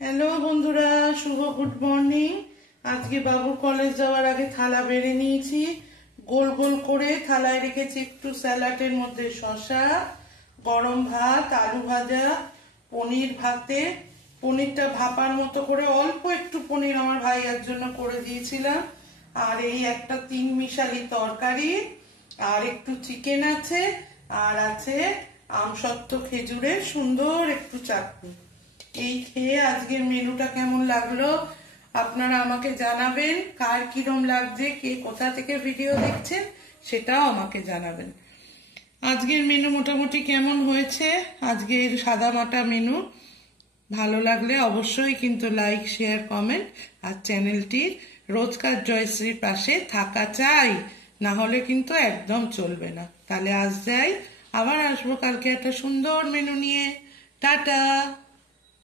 Hello বন্ধুরা, শুভ good morning. আজকে বাবুর কলেজ যাওয়ার আগে থালা বেড়ে নিয়েছি, গোল গোল করে থালায় রেখেছি একটু স্যালাডের মধ্যে শসা, গরম ভাত, আলু ভাজা, পনির ভাতে, পনিরটা ভাপার মতো করে অল্প একটু পনির আমার ভাইয়ার জন্য করে দিয়েছিলাম, আর এই একটা 3 মিশালি তরকারি, আর একটু চিকেন আছে, আর আছে আমসত্ত্ব খেজুরের সুন্দর একটু চাটনি। এই খেয়ে আজকের মেনুটা কেমন লাগলো আপনারা আমাকে জানাবেন। কার কিরম লাগছে, কে কোথা থেকে ভিডিও দেখছেন সেটাও আমাকে জানাবেন। আজকের মেনু মোটামুটি কেমন হয়েছে, আজকের সাদামাটা মেনু। ভালো লাগলে অবশ্যই কিন্তু লাইক, শেয়ার, কমেন্ট, আর চ্যানেলটির রোজকার জয়শ্রীর পাশে থাকা চাই, না হলে কিন্তু একদম চলবে না। তাহলে আজ যাই, আবার আসবো কালকে একটা সুন্দর মেনু নিয়ে। টাটা।